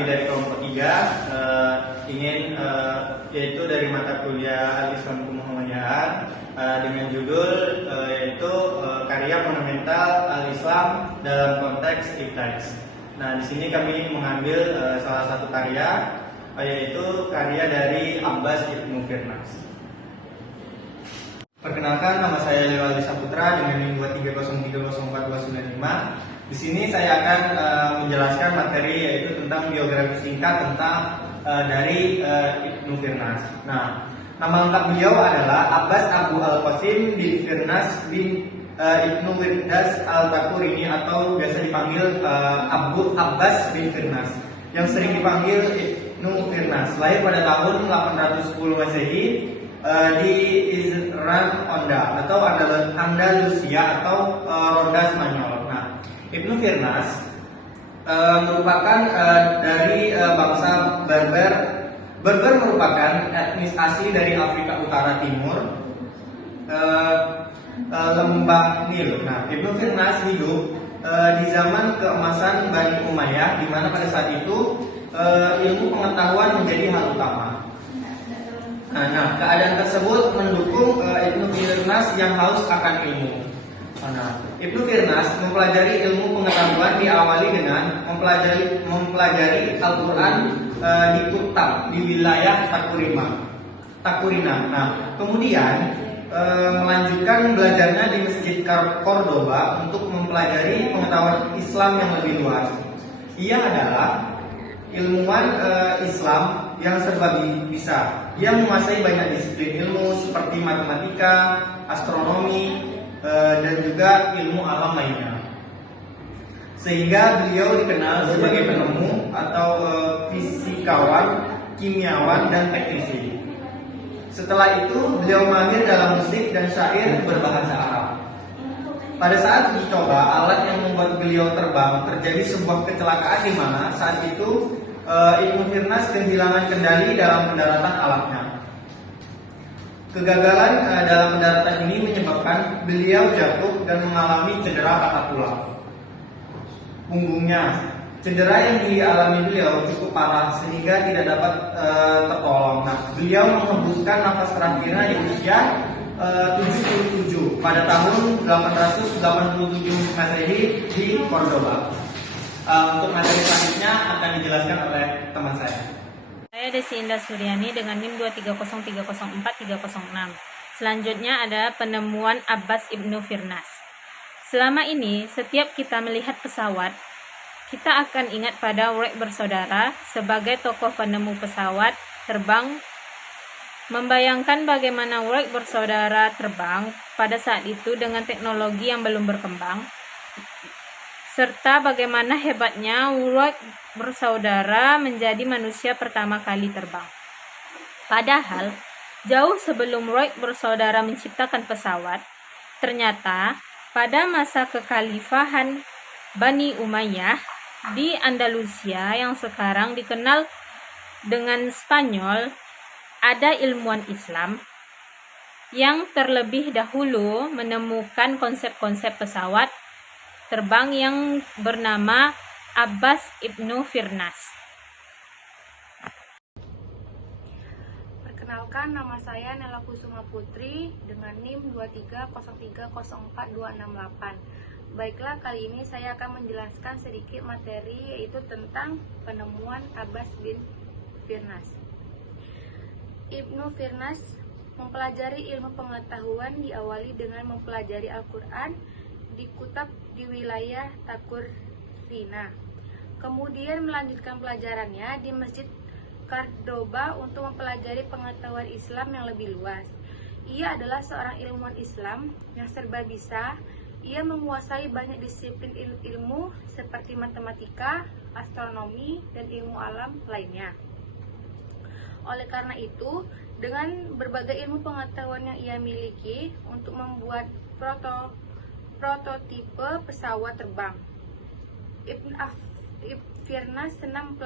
kami dari kelompok 3 yaitu dari mata kuliah Al-Islam Kemuhammadiyaan dengan judul yaitu karya monumental Al-Islam dalam konteks Iptais. Nah, di sini kami mengambil salah satu karya yaitu karya dari Abbas Ibnu Firnas. Perkenalkan, nama saya Leo Aldi Saputra dengan NIM 230304295. Di sini saya akan menjelaskan materi yaitu tentang biografi singkat tentang dari Ibnu Firnas. Nah, nama lengkap beliau adalah Abbas Abu Al-Qasim bin Firnas bin Ibnu Firdas Al-Takurini atau biasa dipanggil Abu Abbas bin Firnas, yang sering dipanggil Ibnu Firnas. Lahir pada tahun 810 Masehi di Izran Onda atau Andalusia atau Ronda Spanyol. Nah, Ibnu Firnas merupakan dari bangsa Berber. Berber merupakan etnis asli dari Afrika Utara Timur, lembah Nil. Nah, Ibnu Firnas hidup di zaman keemasan Bani Umayyah, di mana pada saat itu ilmu pengetahuan menjadi hal utama. Nah, keadaan tersebut mendukung Ibnu Firnas yang haus akan ilmu. Nah, Ibnu Firnas mempelajari ilmu pengetahuan diawali dengan mempelajari Al-Quran di Kutab di wilayah Takurina. Nah, kemudian melanjutkan belajarnya di Masjid Cordoba untuk mempelajari pengetahuan Islam yang lebih luas. Ia adalah ilmuwan Islam yang serba bisa. Dia menguasai banyak disiplin ilmu seperti matematika, astronomi, dan juga ilmu alam lainnya. Sehingga beliau dikenal sebagai penemu atau fisikawan, kimiawan, dan teknisi. Setelah itu beliau mahir dalam musik dan syair berbahasa Arab. Pada saat dicoba alat yang membuat beliau terbang, terjadi sebuah kecelakaan di mana saat itu Ibnu Firnas kehilangan kendali dalam pendaratan alatnya. Kegagalan dalam pendaratan ini menyebabkan beliau jatuh dan mengalami cedera patah tulang punggungnya. Cedera yang dialami beliau cukup parah sehingga tidak dapat tertolong. Nah, beliau menghembuskan nafas terakhirnya di usia 77 pada tahun 887 Masehi di Cordoba. Untuk materi selanjutnya akan dijelaskan oleh teman saya. Saya Desi Indah Suryani dengan NIM 230304306. Selanjutnya ada penemuan Abbas Ibnu Firnas. Selama ini, setiap kita melihat pesawat, kita akan ingat pada Wright bersaudara sebagai tokoh penemu pesawat terbang. Membayangkan bagaimana Wright bersaudara terbang pada saat itu dengan teknologi yang belum berkembang, serta bagaimana hebatnya Wright bersaudara menjadi manusia pertama kali terbang. Padahal, jauh sebelum Wright bersaudara menciptakan pesawat, ternyata pada masa kekhalifahan Bani Umayyah di Andalusia yang sekarang dikenal dengan Spanyol, ada ilmuwan Islam yang terlebih dahulu menemukan konsep-konsep pesawat terbang yang bernama Abbas Ibnu Firnas. Perkenalkan, nama saya Nela Kusuma Putri dengan NIM 230304268. Baiklah, kali ini saya akan menjelaskan sedikit materi yaitu tentang penemuan Abbas bin Firnas. Ibnu Firnas mempelajari ilmu pengetahuan diawali dengan mempelajari Al-Quran di Kutab di wilayah Takurina. Kemudian melanjutkan pelajarannya di Masjid Cordoba untuk mempelajari pengetahuan Islam yang lebih luas. Ia adalah seorang ilmuwan Islam yang serba bisa. Ia menguasai banyak disiplin ilmu seperti matematika, astronomi, dan ilmu alam lainnya. Oleh karena itu, dengan berbagai ilmu pengetahuan yang ia miliki untuk membuat prototipe pesawat terbang, Ibnu Firnas senang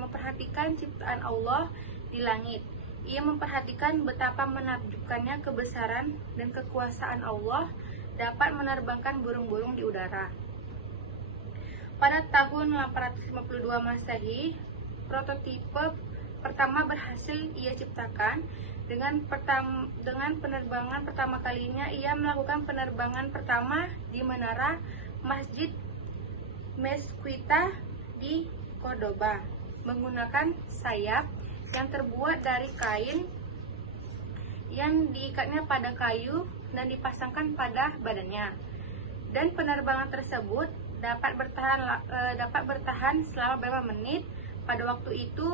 memperhatikan ciptaan Allah di langit. Ia memperhatikan betapa menakjubkannya kebesaran dan kekuasaan Allah dapat menerbangkan burung-burung di udara. Pada tahun 852 Masehi, prototipe pertama berhasil ia ciptakan. Dengan penerbangan pertama kalinya, ia melakukan penerbangan pertama di menara Masjid Mezquita di Cordoba menggunakan sayap yang terbuat dari kain yang diikatnya pada kayu dan dipasangkan pada badannya. Dan penerbangan tersebut dapat bertahan selama beberapa menit. Pada waktu itu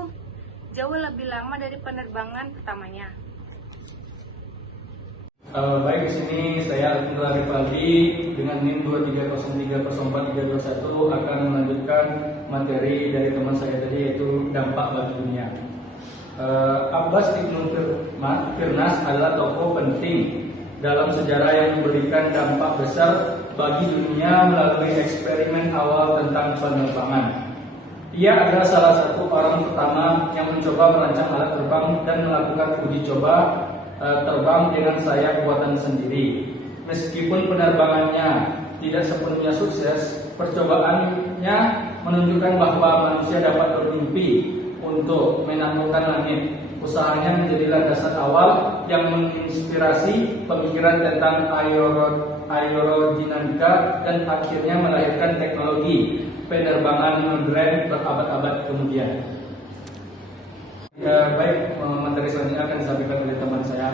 jauh lebih lama dari penerbangan pertamanya. Baik, di sini saya Alvin Rifaldi dengan NIM 230304321 akan melanjutkan materi dari teman saya tadi, yaitu dampak bagi dunia. Abbas Ibnu Firnas adalah tokoh penting dalam sejarah yang memberikan dampak besar bagi dunia melalui eksperimen awal tentang penerbangan. Ia adalah salah satu orang pertama yang mencoba merancang alat terbang dan melakukan uji coba terbang dengan sayap buatan sendiri. Meskipun penerbangannya tidak sepenuhnya sukses, percobaannya menunjukkan bahwa manusia dapat bermimpi untuk menaklukkan langit. Usahanya menjadi landasan awal yang menginspirasi pemikiran tentang aerodinamika dan akhirnya melahirkan teknologi penerbangan modern berabad-abad kemudian. Baik, materi selanjutnya akan disampaikan oleh teman saya.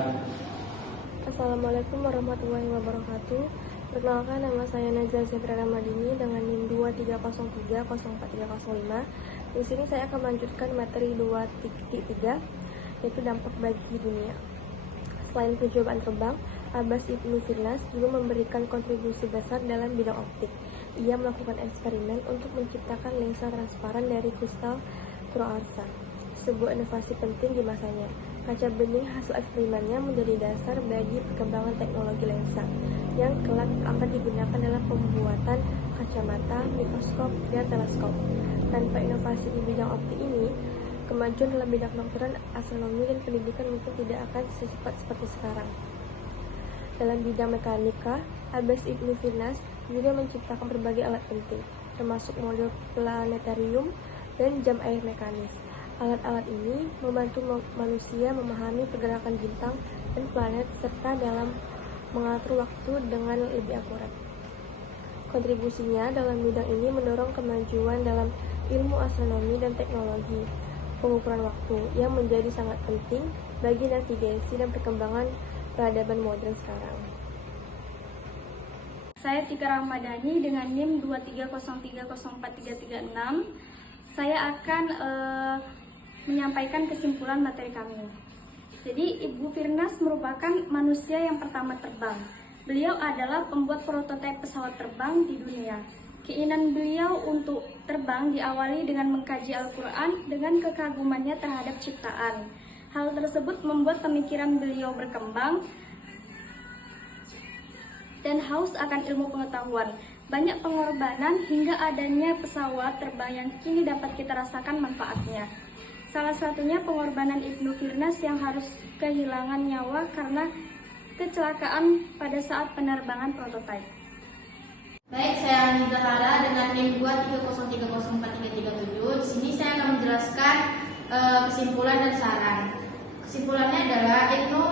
Assalamualaikum warahmatullahi wabarakatuh. Perkenalkan, nama saya Nazar Zafira Ramadini dengan NIM 230304305. Di sini saya akan melanjutkan materi 2.3, yaitu dampak bagi dunia. Selain percobaan terbang, Abbas Ibnu Firnas juga memberikan kontribusi besar dalam bidang optik. Ia melakukan eksperimen untuk menciptakan lensa transparan dari kristal Qur'arsa, sebuah inovasi penting di masanya. Kaca bening hasil eksperimennya menjadi dasar bagi perkembangan teknologi lensa yang kelak akan digunakan dalam pembuatan kacamata, mikroskop, dan teleskop. Tanpa inovasi di bidang optik ini, kemajuan dalam bidang kedokteran, astronomi, dan pendidikan mungkin tidak akan secepat seperti sekarang. Dalam bidang mekanika, Abbas Ibnu Firnas juga menciptakan berbagai alat penting, termasuk model planetarium dan jam air mekanis. Alat-alat ini membantu manusia memahami pergerakan bintang dan planet serta dalam mengatur waktu dengan lebih akurat. Kontribusinya dalam bidang ini mendorong kemajuan dalam ilmu astronomi dan teknologi pengukuran waktu yang menjadi sangat penting bagi navigasi dan perkembangan peradaban modern sekarang. Saya Tika Ramadhani dengan NIM 230304336. Saya akan menyampaikan kesimpulan materi kami. Jadi, Ibu Firnas merupakan manusia yang pertama terbang. Beliau adalah pembuat prototipe pesawat terbang di dunia. Keinginan beliau untuk terbang diawali dengan mengkaji Al-Quran dengan kekagumannya terhadap ciptaan. Hal tersebut membuat pemikiran beliau berkembang dan haus akan ilmu pengetahuan. Banyak pengorbanan hingga adanya pesawat terbang yang kini dapat kita rasakan manfaatnya. Salah satunya pengorbanan Ibnu Firnas yang harus kehilangan nyawa karena kecelakaan pada saat penerbangan prototipe. Baik, saya Ani Zahara dengan NIM 230304337. Di sini saya akan menjelaskan kesimpulan dan saran. Kesimpulannya adalah Ibnu